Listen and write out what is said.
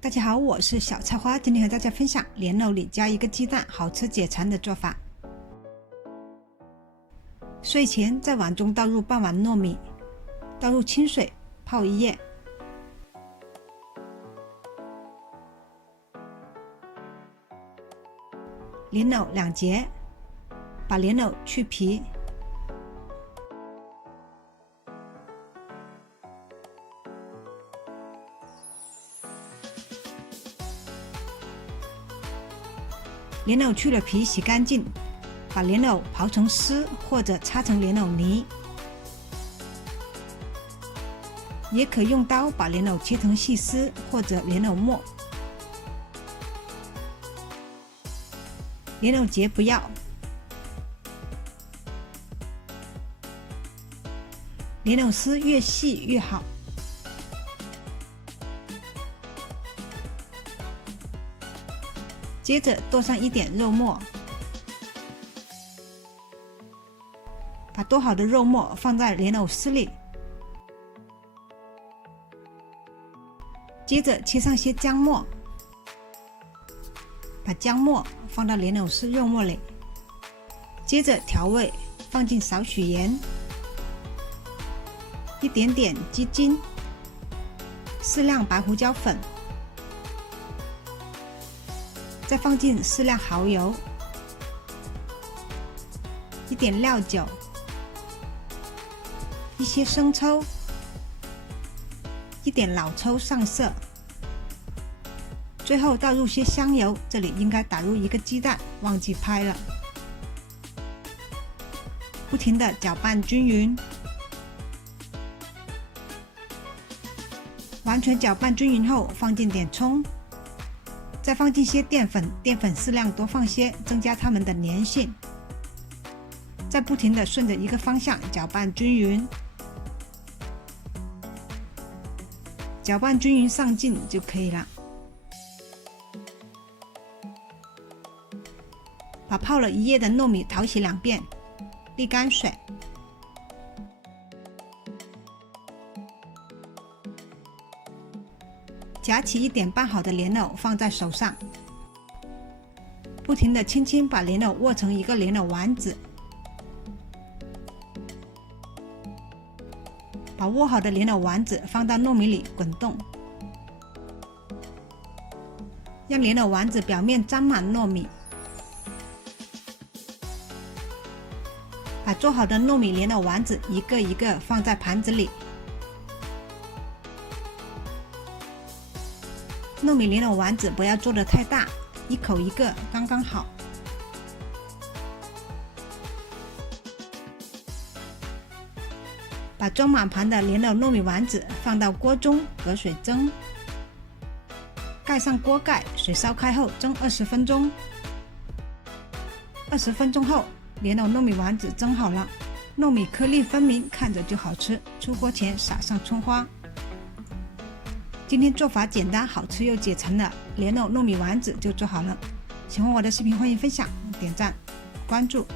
大家好，我是小菜花，今天和大家分享莲藕里加一个鸡蛋，好吃解馋的做法。睡前在碗中倒入半碗糯米，倒入清水泡1夜，莲藕2节，把莲藕去皮，莲藕去了皮洗干净，把莲藕刨成丝或者擦成莲藕泥，也可用刀把莲藕切成细丝或者莲藕末。莲藕节不要，莲藕丝越细越好。接着剁上一点肉末，把剁好的肉末放在莲藕丝里，接着切上些姜末，把姜末放到莲藕丝肉末里，接着调味，放进少许盐，一点点鸡精，适量白胡椒粉，再放进适量蚝油，一点料酒，一些生抽，一点老抽上色，最后倒入些香油，这里应该打入1个鸡蛋，忘记拍了。不停地搅拌均匀，完全搅拌均匀后，放进点葱，再放进些淀粉，淀粉适量多放些，增加它们的粘性。再不停地顺着一个方向搅拌均匀，搅拌均匀上劲就可以了。把泡了1夜的糯米淘洗2遍，沥干水。夹起一点拌好的莲藕放在手上，不停地轻轻把莲藕握成一个莲藕丸子，把握好的莲藕丸子放到糯米里滚动，让莲藕丸子表面沾满糯米。把做好的糯米莲藕丸子一个一个放在盘子里。糯米莲藕丸子不要做得太大，一口一个刚刚好。把装满盘的莲藕糯米丸子放到锅中隔水蒸，盖上锅盖，水烧开后蒸20分钟。20分钟后，莲藕糯米丸子蒸好了，糯米颗粒分明，看着就好吃。出锅前撒上葱花。今天做法简单，好吃又解馋的莲藕糯米丸子就做好了。喜欢我的视频，欢迎分享、点赞、关注。